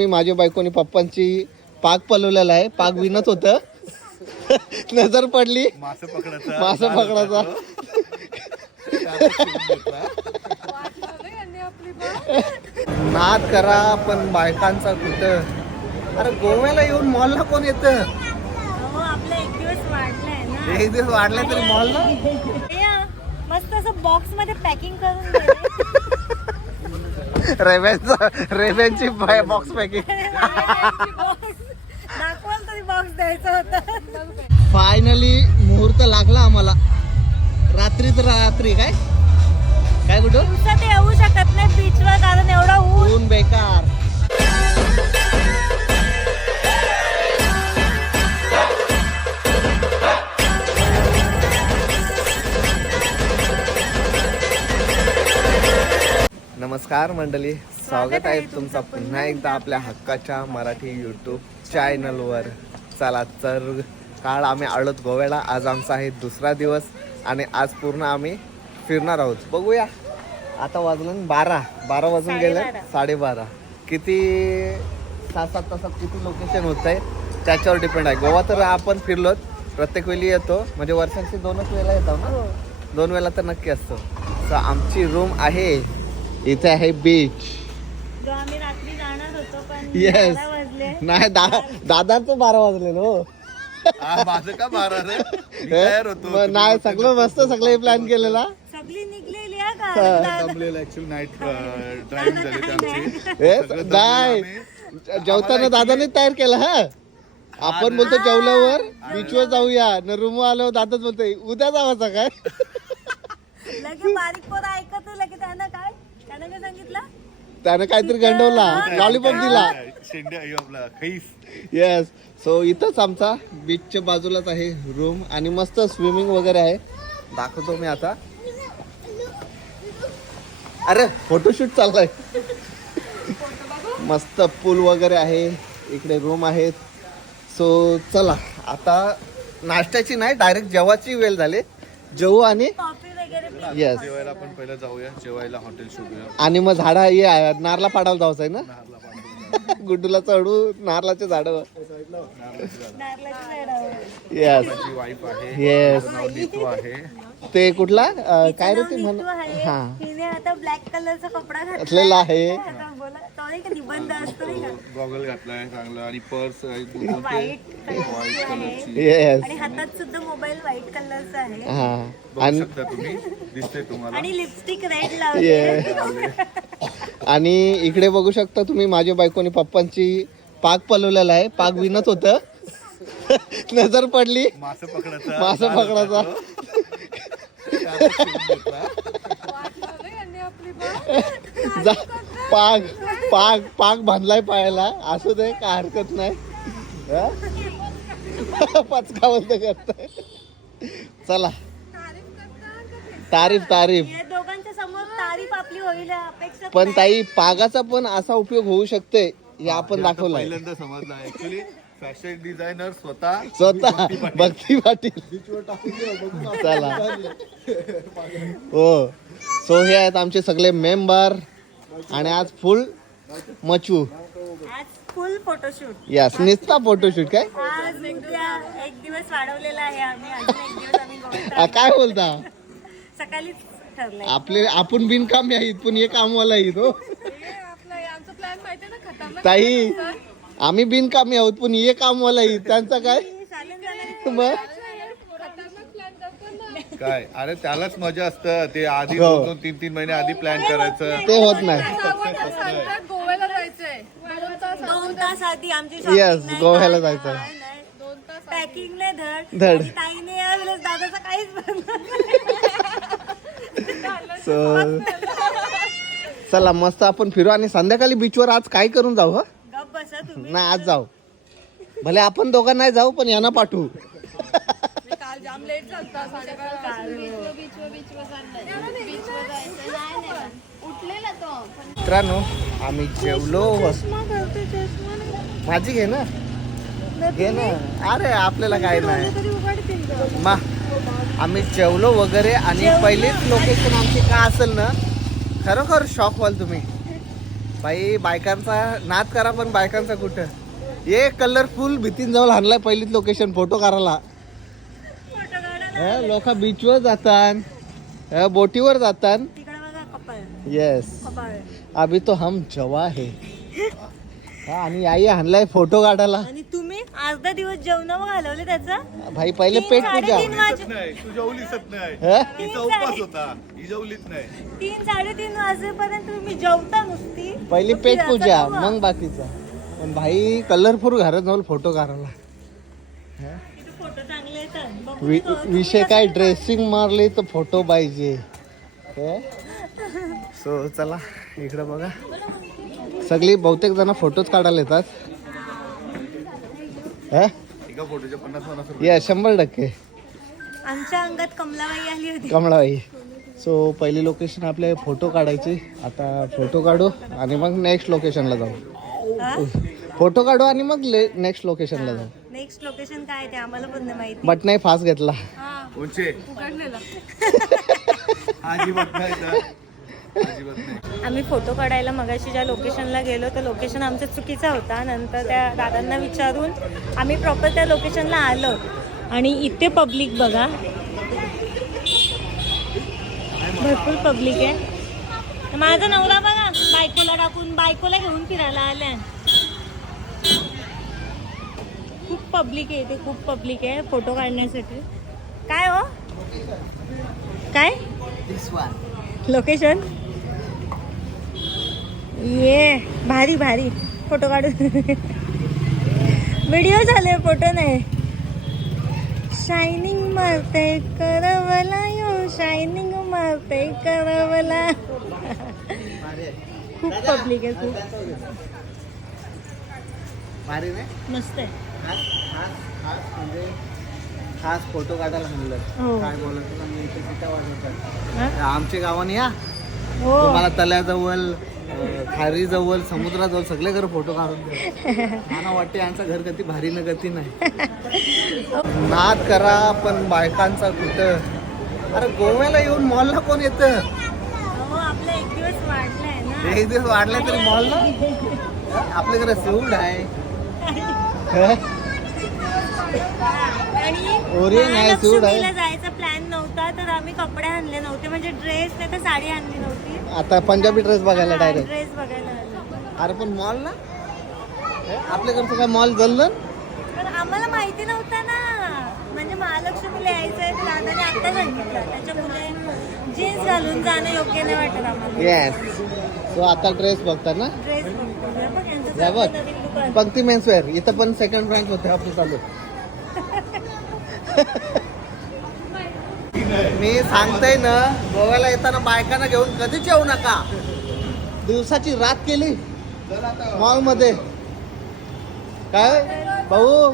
मी माझ्या बायकोनी पप्पांची पाक पलवलेला आहे. पाक विनत होत नजर पडली मासा पकडायचा. नाद करा पण बायकांचा कुठं. अरे गोव्याला येऊन मॉलला कोण येत? आपला एक दिवस वाढलाय ना. एक दिवस वाढलाय तरी मॉलला मस्त असं बॉक्स मध्ये पॅकिंग करून रेव्यांची बॉक्स पॅकिंग. दाखवाल तरी बॉक्स द्यायचा होता. फायनली मुहूर्त लागला आम्हाला. रात्री तर रात्री काय काय कुठं दिवसात येऊ शकत नाही बीचवर कारण एवढा ऊन बेकार. नमस्कार मंडळी, स्वागत आहे तुमचा पुन्हा एकदा आपल्या हक्काच्या मराठी यूट्यूब चॅनलवर. चला तर काल आम्ही आलोत गोव्याला. आज आमचा आहे दुसरा दिवस आणि आज पूर्ण आम्ही फिरणार आहोत. बघूया आता वाजलं 12 वाजून गेले 12:30. किती 6-7 तासात किती लोकेशन होत आहे त्याच्यावर डिपेंड आहे. गोवा तर आपण फिरलोत, प्रत्येक वेळी येतो, म्हणजे वर्षाची 2च वेळा येतो ना. 2 वेळा तर नक्की असतो. तर आमची रूम आहे इथे आहे बीच. जो आम्ही रात्री जाणार होतो पण येस 12 वाजले. नाही दादाचं 12 वाजले हो. माझं का 12 रे? मी तयार होतो. नाही सगळं मस्त सगळं प्लॅन केलेला. सगळी निघलेली आहे का? जमलेलं ऍक्च्युअली नाईट ड्राईव्ह झाली आमची. नाही जेवताना दादाने तयार केलं. हा आपण बोलतो जेवल्यावर बीचवर जाऊया न रूम आलो. दादाच बोलतोय उद्या जावाचा काय. लगे बारीक पोरं ऐकत लगे त्यानं काय सांगितलं. त्यानं काहीतरी गंडवला, लॉलीपॉप दिला. शेंड्या आपला खैस. येस. सो इथंच आमचा बीचच्या बाजूलाच आहे रूम आणि मस्त स्विमिंग वगैरे आहे. दाखवतो मी आता. अरे फोटोशूट चाललाय. मस्त पूल वगैरे आहे इकडे, रूम आहेत. सो चला आता नाश्त्याची नाही डायरेक्ट जेवायची वेळ झाली. जेवू आणि कॉफी वगैरे पी. येस जेवायला आपण पहिलं जाऊया, जेवायला हॉटेल शोधूया. आणि मग झाडा ये नारला पाडायला जायचं आहे ना. गुड्डूला चढू नारळाच्या झाडावर. नारळाची झाडं. येस माझी वाईफ आहे, येस. नाव नीतू आहे. ते कुठला काय रे तिचं ते नाव म्हण. नीतू आहे. हा तिने आता ब्लॅक कलरचा कपडा घातलेला आहे. आता बोला तो नाही का निबंध असतो नाही का गॉगल घातलाय चांगला आणि पर्स व्हाईट व्हाईट कलरची. येस. आणि हातात सुद्धा मोबाईल व्हाईट कलरचा आहे. हा बघू आणि शकता तुम्ही, दिसते तुम्हाला. आणि लिपस्टिक रेड लावली. आणि इकडे बघू शकता तुम्ही माझ्या बायकोनी पप्पांची पाक पलवलेला आहे. पाक विनत होत नजर पडली मासा पकडायचा. पाक पाक पाक बांधलाय पायाला. असू दे काय हरकत नाही. पचका बंद करताय. चला तारीफ या दोघांच्या समोर तारीफ आपली होईल अपेक्षा पण ताई पागाचा पण असा उपयोग होऊ शकते हे आपण दाखवलं. पहिल्यांदा समजलं. ऍक्च्युली फॅशन डिझायनर स्वतः भक्ती पाटील. चला हो. सो हे आहेत आमचे सगळे मेंबर आणि आज फुल मचू. आज फुल फोटोशूट. यस निस्ता फोटोशूट काय आज उद्या एक दिवस वाढवलेला आहे आम्ही. अजून एक दिवस आम्ही गोव्यात काय बोलता. सकाळीच ठरलंय. आपण बिनकामी आहेत पण हे कामवाला आहेत हो ताई. आम्ही बिनकामी आहोत पण हे कामवाला आहेत. त्यांचा काय मग काय. अरे त्यालाच मजा असतं. ते आधी हो. 2-3 महिने आधी प्लॅन करायचं. ते होत नाही. गोव्याला जायचंय 2 तास आधी आमची Yes, गोव्याला जायचंय. पॅकिंग नाही धड धड. आणि ताईने यावेळेस दादाचा काहीच So, चला मस्त आपण फिरू आणि संध्याकाळी बीचवर आज काय करून जाऊ. हा गप बसा तुम्ही. नाही आज जाऊ. भले आपण दोघं नाही जाऊ पण यांना पाठवू. काल जाम लेट झालता. 11:30 उठलेला तो. मित्रांनो आम्ही जेवलो. भाजी घे ना घे ना. अरे आपल्याला काय नाही. मा आम्ही जेवलो वगैरे आणि पहिलीच लोकेशन आमची का असेल ना खरोखर शॉक व्हाल तुम्ही. बाई बायकांचा नाद करा पण बायकांचा कुठं. ये कलरफुल भीतींजवळ आणलाय पहिलीच लोकेशन फोटो काढायला. लोक बीचवर जातात, बोटीवर जातात. तिकडे बघा कपाळ येस कपाळ. अभी तो हम जवा है. आणि आई आणलाय फोटो काढायला. आणि तुम्ही अर्धा दिवस जेवणावर घालवले त्याचं. भाई पहिले पेट पूजा. 3-3:30 वाजे नाही तू जेवलीच नाही. हं? तिचा उपवास होता, ही जेवलीच नाही. 3-3:30 वाजेपर्यंत तुम्ही जेवता नुसती. पहिली मग पेट फिरायचं पूजा केव्हा? मग बाकीचा. पण भाई कलरफुल घरात जाऊन फोटो काढायला. तिथे फोटो चांगले येतात. बघून तो- तुम्ही विषय कसं काय करता? ड्रेसिंग मारली तर फोटो पाहिजे. सो चला इकडे बघा सगळी बहुतेक जण फोटोच काढायला येतात. एका फोटोचे 50-50 रुपये. या 100%. आमच्या अंगात कमलाबाई आली होती. कमळाबाई. सो पहिली लोकेशन आपले फोटो काढायची. आता फोटो काढू आणि मग नेक्स्ट लोकेशनला जाऊ. फोटो काढू आणि मग नेक्स्ट लोकेशनला जाऊ. नेक्स्ट लोकेशन काय ते आम्हाला पण नाही माहिती. बट नाही फास्ट घेतला. कोणचे? उघडलेला. अजिबात नाही तर. अजिबात नाही. आम्ही फोटो काढायला मगाशी ज्या लोकेशनला गेलो तर लोकेशन आमचा चुकीचा होता. नंतर त्या दादांना विचारून आम्ही प्रॉपर त्या लोकेशनला आलो. आणि इथे पब्लिक बघा भरपूर पब्लिक आहे. माझा नवरा बघा बायकोला टाकून बायकोला घेऊन फिरायला आल्या. खूप पब्लिक आहे इथे, खूप पब्लिक आहे फोटो काढण्यासाठी. काय हो काय लोकेशन ये भारी भारी फोटो काढू. व्हिडिओ झाले फोटो नाही. शायनिंग मारते करवला यो शायनिंग मारते करवला. खूप पब्लिक आहे खूप मस्त आहे. खास फोटो काढायला म्हणलं. हो. काय बोलायचं मी इथे तिथं वाजवतात. हा? आमच्या गावाने या हो तुम्हाला तल्याजवळ खारीजवळ समुद्राजवळ सगळे घर फोटो काढून द्या. मला वाटते यांचं घर कधी भारी न गती नाही. नाद करा पण बायकांचा कुठं. अरे गोव्याला येऊन मॉलला कोण येतं. हो आपला एक दिवस वाढलाय ना. एक दिवस वाढलाय तरी मॉलला. आपल्याकडे सूट आहे. आणि ओरियन आहे, सूट आहे. महालक्ष्मीला जायचा प्लॅन नव्हता तर आम्ही कपडे आणले नव्हते. म्हणजे ड्रेस नाही तर साडी आणली नव्हती. आता पंजाबी ड्रेस बघायला डायरेक्ट. ड्रेस बघायला आलो. अरे पण मॉल ना आपल्याकडचं काय मॉल जल्लं. पण आम्हाला माहिती नव्हतं ना. म्हणजे महालक्ष्मीला यायचं आहे तर दादाने आता सांगितलं. त्याच्यामुळे जीन्स घालून जाणं योग्य नाही वाटत आम्हाला. येस. सो आता ड्रेस बघतात ना. ड्रेस बघतो हे बघ यांचं या बघ सगळं नवीन दुकान. पंक्ती मेन्सवेअर इथं पण सेकंड ब्रँच होते आपलं चालू. मी सांगतोय ना गोव्याला येताना बायकांना घेऊन कधीच येऊ नका. दिवसाची रात केली मॉल मध्ये. काय भाऊ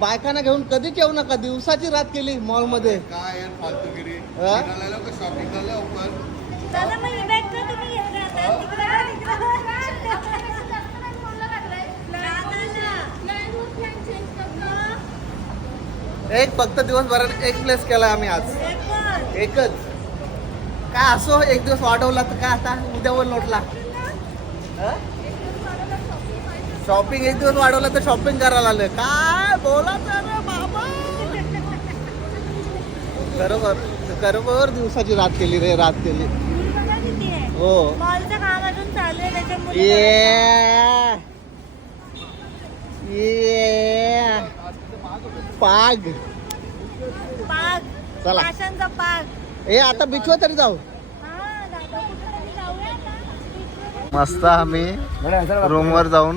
बायकांना घेऊन कधीच येऊ नका. दिवसाची रात केली मॉल मध्ये. काय यार फालतूगिरी. हा? शॉपिंग झालं आपण. चला मग ही बॅग का तुम्ही घेऊन राहता? तिकडे जा, तिकडे जा. एक फक्त दिवसभरात एक प्लेस केला आम्ही आज. एकच. काय असो एक दिवस वाढवला तर काय आता उद्यावर लोटला. शॉपिंग एक दिवस वाढवलं तर शॉपिंग करायला आलं. काय बोला रे बाबा. खरोखर दिवसाची रात केली रे. रात केली. हो. मॉलचं काम अजून चालू आहे त्याच्यामुळे. पाग पाग चला. माशांचा पाग. ए आता बीचवर तरी जाऊ. हा दादा कुठेतरी जाऊया आता. मस्त आम्ही रूमवर जाऊन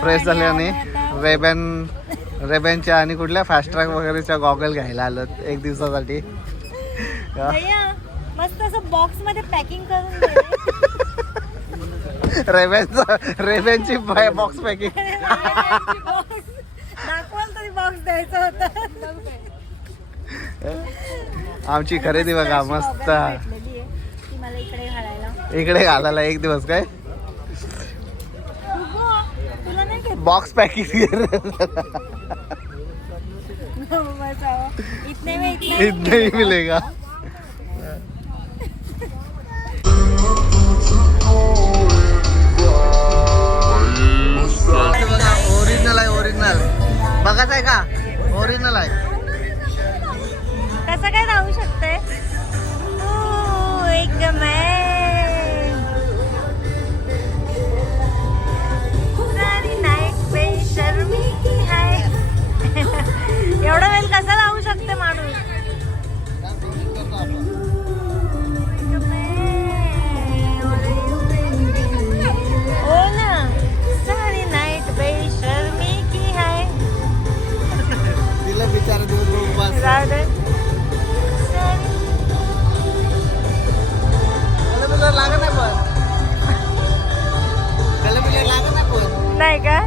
फ्रेश झाले आणि रेबॅनच्या आणि कुठल्या फास्ट ट्रॅक वगैरेच्या गॉगल घ्यायला आलो एक दिवसासाठी. भैया मस्त असं बॉक्स मध्ये पॅकिंग करून दे. रेबॅनची बॉक्स पॅकिंग. दाखवाल तरी बॉक्स द्यायचा होता. आमची खरेदी बघा मस्त. भेटलेली आहे ती मला इकडे घालायला. इकडे घालायला एक दिवस काय तुला नाही घेत. Box packing. इतने में इतना इतना ही मिलेगा. जगाच आहे का? ओरिजिनल आहे. कसं काय राहू शकते? एक बेशर्मी की है. एवढा वेळ कसा राहू शकते माणूस? हो ना, सारी नाईट बेशर्मी की है. तिला बिचारा दिवसभर उपास. राहू दे. कलबिलर लागत नाही पण. कलबिलर लागत नाही पण. नाही का?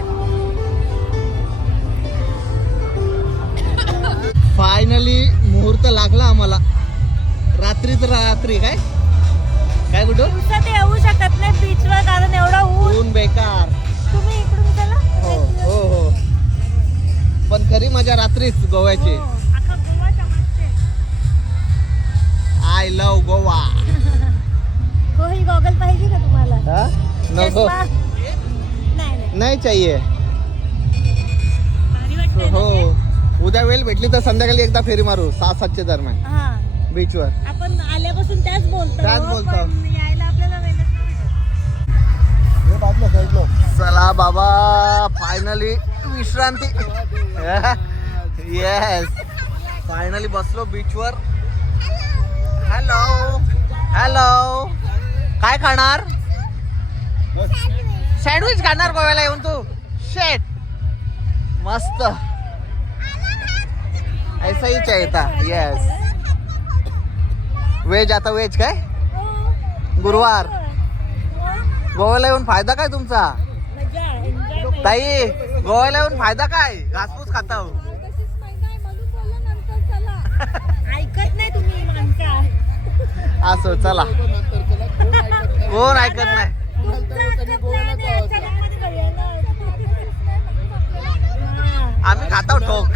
फायनली मुहूर्त लागला आम्हाला. रात्रीच रात्री काय काय कुठं दिवसात येऊ शकत नाही बीचवर कारण एवढा ऊन. ऊन बेकार. तुम्ही इकडून चला. हो हो हो पण खरी मजा रात्रीच गोव्याची. हो, अख्खा गोवा चमकते. I love Goa. He goggle पाहिजे का तुम्हाला? हा? नको चष्मा? नाही नाही. नाही चाहिए. भारी वाटतंय ना हो ते? उद्या वेळ भेटली तर संध्याकाळी एकदा फेरी मारू 6-7च्या दरम्यान हा. बीचवर. आपण आल्यापासून त्याच बोलतो. त्याच बोलतो. पण यायला आपल्याला वेळच नाही भेटत. चला बाबा फायनली विश्रांती. येस फायनली बसलो बीचवर. हॅलो हॅलो काय खाणार? सँडविच खाणार गोव्याला येऊन तू? शेट मस्त ऐसा ही चाहिए था. येस वेज आता वेज काय गुरुवार. गोव्याला येऊन फायदा काय तुमचा? मजा एन्जॉय. ताई गोव्याला येऊन फायदा काय? घासपूस खाता हो. ऐकत नाही तुम्ही माणसा. असो चला कोण ऐकत नाही. आम्ही खातो ठोक.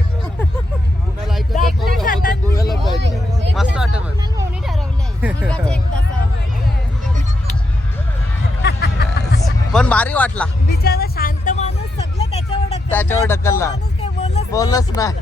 मस्त वाटत मग. कोणी ठरवलंय पण भारी वाटला. बिचारा शांत माणूस सगळं त्याच्यावर ढकललं. त्याच्यावर ढकलला. माणूस काही बोलत बोलच नाही.